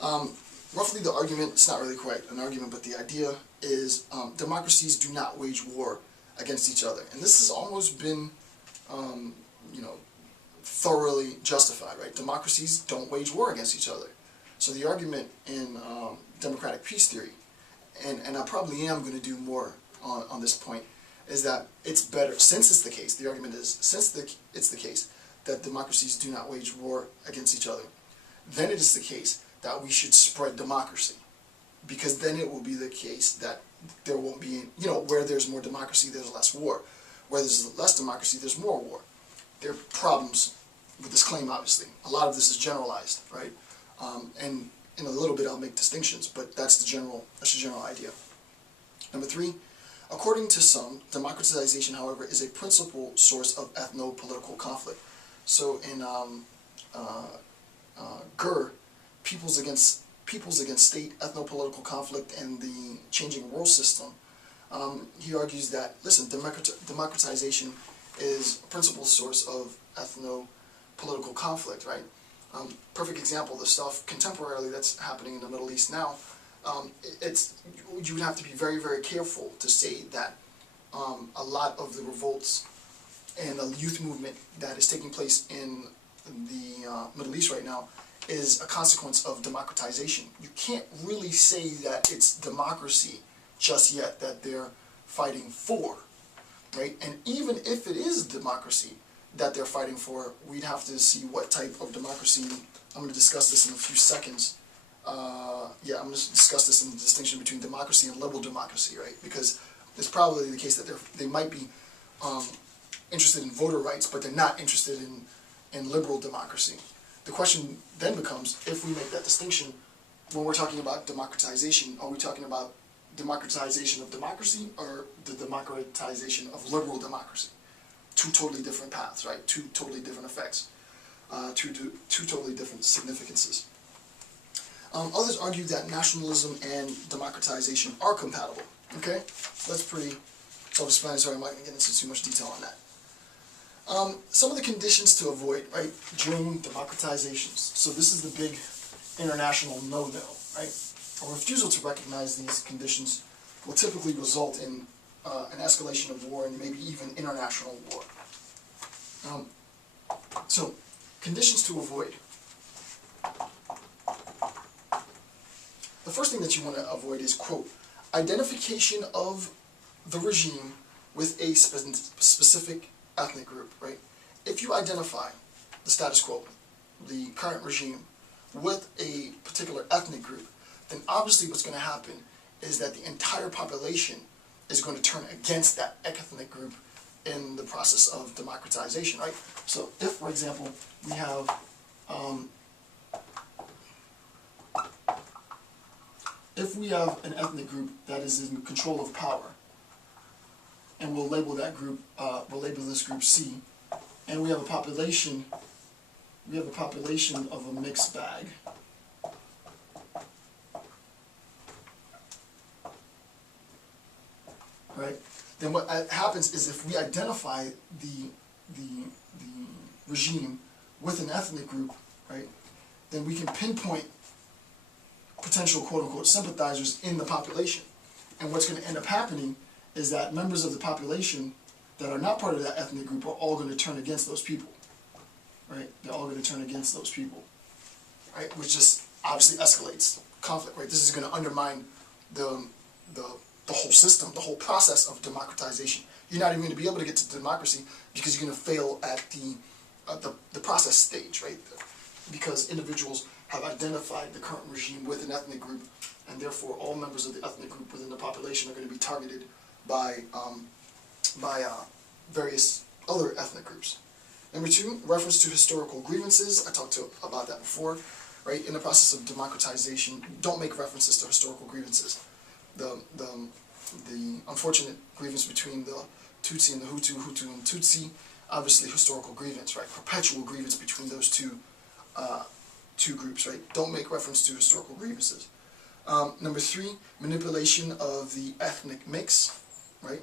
Roughly the argument, it's not really quite an argument, but the idea is democracies do not wage war against each other. And this has almost been, thoroughly justified, right? Democracies don't wage war against each other. So the argument in democratic peace theory, and I probably am going to do more on this point, is that it's better, since it's the case, the argument is, since it's the case that democracies do not wage war against each other, then it is the case that we should spread democracy. Because then it will be the case that there won't be, where there's more democracy, there's less war. Where there's less democracy, there's more war. There are problems with this claim, obviously. A lot of this is generalized, right? And in a little bit I'll make distinctions, but that's the general idea. Number 3, according to some, democratization, however, is a principal source of ethno-political conflict. So in Gurr, Peoples Against State, Ethno-Political Conflict, and the Changing World System, he argues that, listen, democratization is a principal source of ethno-political conflict, right? Perfect example, the stuff contemporarily that's happening in the Middle East now, you would have to be very, very careful to say that a lot of the revolts and the youth movement that is taking place in the Middle East right now is a consequence of democratization. You can't really say that it's democracy just yet that they're fighting for, right? And even if it is democracy that they're fighting for, we'd have to see what type of democracy. I'm going to discuss this in a few seconds. I'm going to discuss this in the distinction between democracy and liberal democracy, right? Because it's probably the case that they might be interested in voter rights, but they're not interested in liberal democracy. The question then becomes, if we make that distinction, when we're talking about democratization, are we talking about democratization of democracy or the democratization of liberal democracy? Two totally different paths, right? Two totally different effects, two totally different significances. Others argue that nationalism and democratization are compatible. Okay, that's pretty self-explanatory. I'm not going to get into too much detail on that. Some of the conditions to avoid, right, during democratizations. So this is the big international no-no, right? A refusal to recognize these conditions will typically result in an escalation of war and maybe even international war. So, conditions to avoid. The first thing that you want to avoid is, quote, identification of the regime with a specific ethnic group, right? If you identify the status quo, the current regime, with a particular ethnic group, then obviously what's going to happen is that the entire population is going to turn against that ethnic group in the process of democratization, right? So if, for example, we have an ethnic group that is in control of power, and we'll label that group, we'll label this group C, and we have a population of a mixed bag. Right? Then what happens is, if we identify the regime with an ethnic group, right, then we can pinpoint potential quote-unquote sympathizers in the population. And what's going to end up happening is that members of the population that are not part of that ethnic group are all going to turn against those people. Right? They're all going to turn against those people. Right? Which just obviously escalates conflict. Right? This is going to undermine the whole system, the whole process of democratization. You're not even going to be able to get to democracy because you're going to fail at the process stage, right? Because individuals have identified the current regime with an ethnic group, and therefore all members of the ethnic group within the population are going to be targeted by various other ethnic groups. Number 2, reference to historical grievances. I talked about that before, right? In the process of democratization, don't make references to historical grievances. The unfortunate grievance between the Tutsi and the Hutu, Hutu and Tutsi, obviously historical grievance, right? Perpetual grievance between those two groups, right? Don't make reference to historical grievances. Number 3, manipulation of the ethnic mix, right?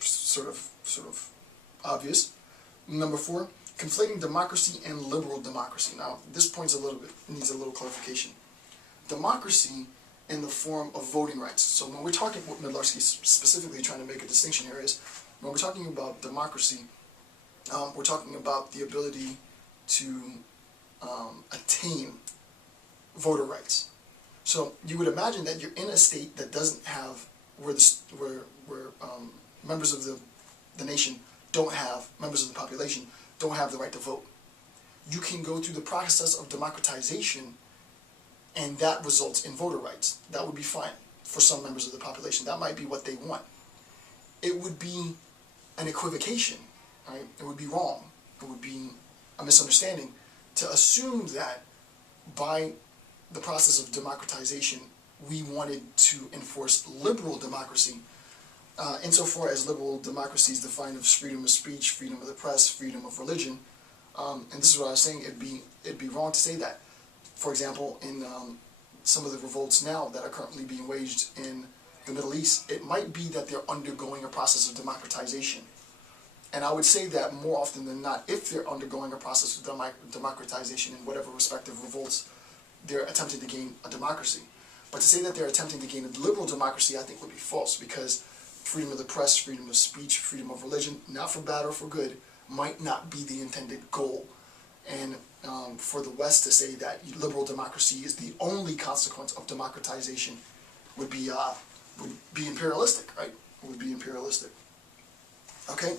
Sort of obvious. Number 4, conflating democracy and liberal democracy. Now, this point's needs a little clarification. Democracy in the form of voting rights. So when we're talking, what Midlarski's specifically trying to make a distinction here is, when we're talking about democracy, we're talking about the ability to attain voter rights. So you would imagine that you're in a state that doesn't have, where members of the nation don't have, members of the population don't have the right to vote. You can go through the process of democratization, and that results in voter rights. That would be fine for some members of the population. That might be what they want. It would be an equivocation, right? It would be wrong. It would be a misunderstanding to assume that by the process of democratization we wanted to enforce liberal democracy, insofar as liberal democracy is defined as freedom of speech, freedom of the press, freedom of religion. And this is what I was saying, it'd be wrong to say that. For example, in some of the revolts now that are currently being waged in the Middle East, it might be that they're undergoing a process of democratization. And I would say that more often than not, if they're undergoing a process of democratization in whatever respective revolts, they're attempting to gain a democracy. But to say that they're attempting to gain a liberal democracy, I think would be false, because freedom of the press, freedom of speech, freedom of religion, not for bad or for good, might not be the intended goal. And for the West to say that liberal democracy is the only consequence of democratization would be imperialistic, right? It would be imperialistic. Okay,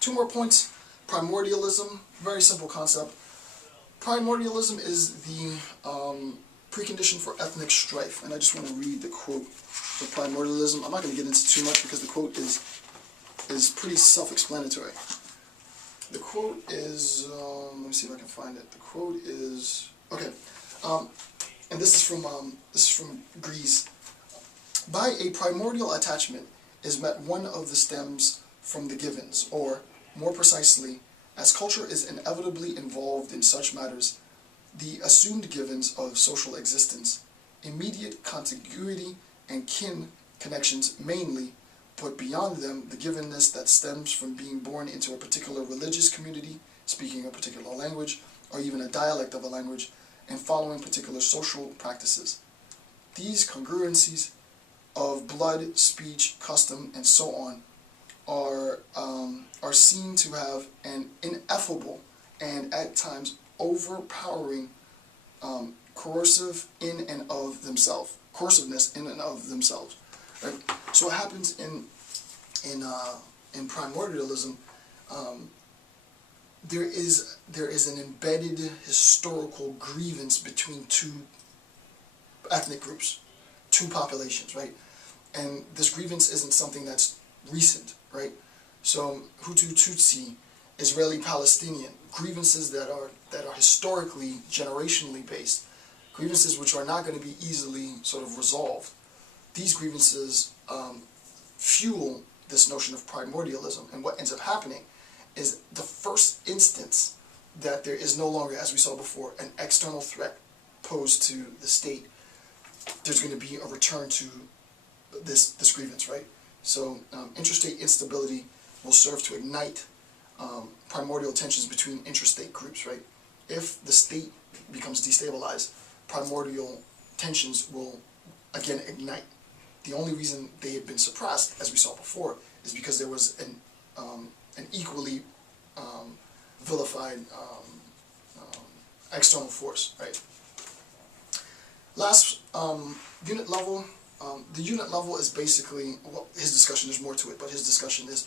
2 more points. Primordialism, very simple concept. Primordialism is the precondition for ethnic strife, and I just want to read the quote for primordialism. I'm not going to get into too much because the quote is pretty self-explanatory. The quote is, let me see if I can find it. The quote is, okay, and this is from Greece. By a primordial attachment is met one of the stems from the givens, or, more precisely, as culture is inevitably involved in such matters, the assumed givens of social existence, immediate contiguity and kin connections mainly, but beyond them the givenness that stems from being born into a particular religious community, speaking a particular language, or even a dialect of a language, and following particular social practices. These congruencies of blood, speech, custom, and so on are seen to have an ineffable and at times overpowering coerciveness in and of themselves. Right? So what happens in primordialism? There is an embedded historical grievance between 2 ethnic groups, 2 populations, right? And this grievance isn't something that's recent, right? So Hutu, Tutsi, Israeli, Palestinian, grievances that are historically, generationally based, grievances which are not going to be easily sort of resolved. These grievances fuel this notion of primordialism, and what ends up happening is the first instance that there is no longer, as we saw before, an external threat posed to the state. There's going to be a return to this grievance, right? So interstate instability will serve to ignite primordial tensions between intrastate groups, right? If the state becomes destabilized, primordial tensions will again ignite. The only reason they had been suppressed, as we saw before, is because there was an equally vilified external force, right? Last, unit level. The unit level is basically, well, his discussion, there's more to it, but his discussion is,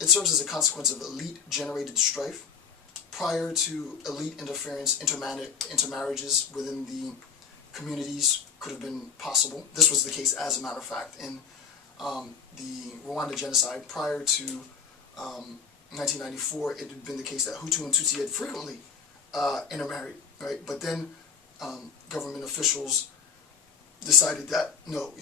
it serves as a consequence of elite-generated strife. Prior to elite interference, intermarriages within the communities could have been possible. This was the case, as a matter of fact, in the Rwanda genocide. Prior to 1994, it had been the case that Hutu and Tutsi had frequently intermarried, right? But then government officials decided that, no,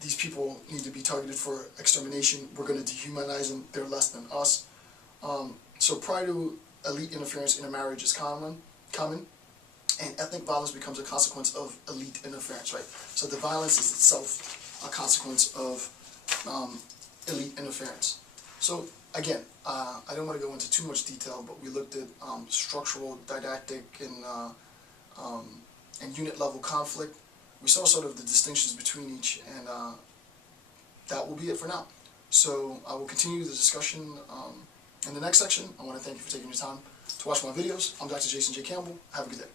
these people need to be targeted for extermination. We're going to dehumanize them. They're less than us. So prior to elite interference, intermarriage is common, and ethnic violence becomes a consequence of elite interference, right? So the violence is itself a consequence of elite interference. So again, I don't want to go into too much detail, but we looked at structural, didactic, and unit level conflict. We saw sort of the distinctions between each, and that will be it for now. So I will continue the discussion in the next section. I want to thank you for taking your time to watch my videos. I'm Dr. Jason J. Campbell. Have a good day.